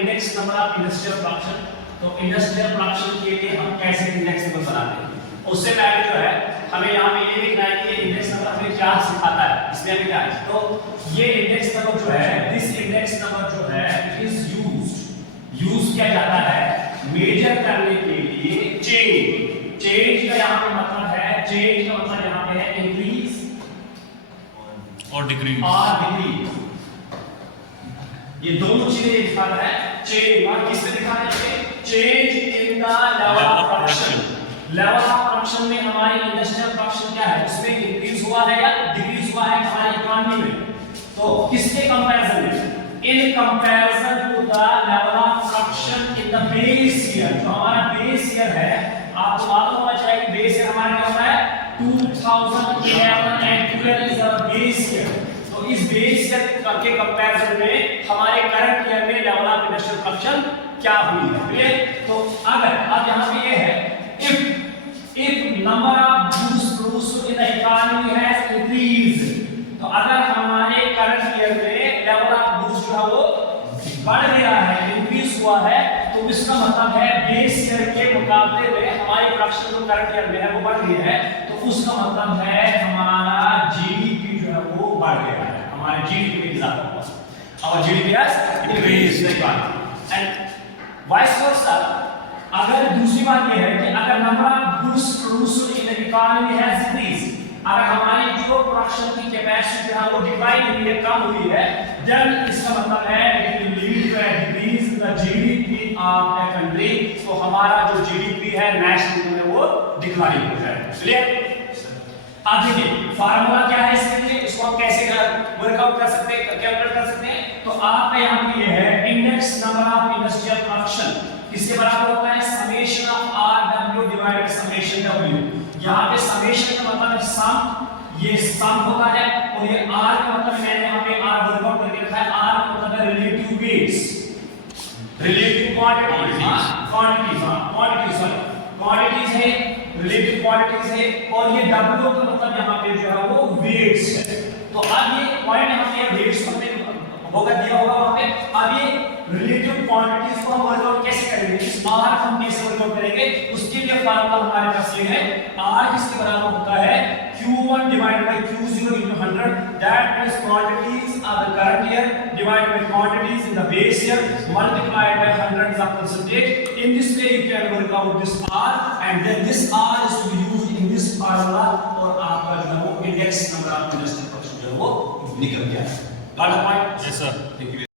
Index number of industrial production. तो industrial production के लिए हम कैसे इंडेक्स नंबर बनाते हैं, उससे पहले जो है हमें यहाँ पे ये लिखना है कि ये इंडेक्स नंबर हमें क्या सिखाता है। इसमें हमें क्या है, तो ये इंडेक्स नंबर जो है, दिस इंडेक्स नंबर जो है इट इज यूज किया जाता है मेजर करने के लिए चेंज का यहाँ पे मतलब है, चेंज का मतलब यहाँ पे है इंक्रीज और डिक्रीज। ये दोनों चीजें दिखाता है चेंज, और किससे दिखाते हैं, change in the level of production. Level of production में हमारी इंडस्ट्रियल प्रोडक्शन क्या है, उसमें इंक्रीज हुआ है या डिक्रीज हुआ है हमारी इकोनॉमी में। तो किसके कंपैरिजन में, in comparison to the level of production in the base year. जो हमारा बेस ईयर है, आपको मालूम होना चाहिए कि बेस ईयर हमारा क्या होता है, 2011 and 12 is our base year. तो इस बेस ईयर के कंपैरिजन में हमारे करंट ईयर में लेवल ऑफ इंडस्ट्रियल प्रोडक्शन क्या हुई है। क्लियर? तो अगर अब यहां पे ये है, if number of goods produced in the economy has increased, तो अगर हमारे करंट ईयर में लेवल ऑफ गुड्स जो है वो बढ़ गया है, इंक्रीज हुआ है, तो इसका मतलब है बेस ईयर के मुकाबले में हमारी प्रोडक्शन जो करंट ईयर में है वो बढ़ गई है। तो उसका मतलब है हमारा जीडीपी जो है वो बढ़ गया है, हमारे जीडीपी में इजाफा हुआ। और GDP has increased and vice versa. अगर दूसरी बात यह है कि अगर number of goods produced in the economy has increased, अगर हमारी जो प्रोडक्शन की कैपेसिटी है वो डिक्लाइन हुई है, कम हुई है, देन इसका मतलब है it will lead to a decrease in the GDP of a country. तो हमारा जो जीडीपी है नेशनल में वो डिक्लाइन हो जाएगा। क्लियर? अब देखिए फार्मूला क्या है इसके लिए, इसको हम कैसे वर्कआउट कर सकते हैं, कैलकुलेट कर सकते हैं। तो आपका यहाँ पे ये है index number of industrial production किसके बराबर होता है, summation of R W divided summation W. यहाँ पे समेशन का मतलब है सम, ये सम होता है, और ये आर का मतलब मैंने यहाँ पे आर वर्कआउट करके रखा है, आर का मतलब है रिलेटिव वेट्स, रिलेटिव क्वांटिटीज है, रिलेटिव क्वांटिटीज है, और ये डब्ल्यू का मतलब यहाँ पे जो है वो वेट्स है। तो अब ये पॉइंट यहाँ पे वेट्स हमने होगा दिया होगा वहां पे। अब ये रिलेटिव क्वांटिटीज को हम वर्कआउट कैसे करेंगे, इस आर हम कैसे वर्कआउट करेंगे, उसके लिए फार्मूला हमारे पास ये है, आर किसके बराबर होता है, q1 divided by q0 into 100, that is quantities of the current year divided by quantities in the base year multiplied by hundreds of percentage. In this way you can work out this r, and then this r is to be used in this formula, और आपका जो है वो index number of industrial production जो है वो निकल गया। Got the point? Yes sir. Thank you.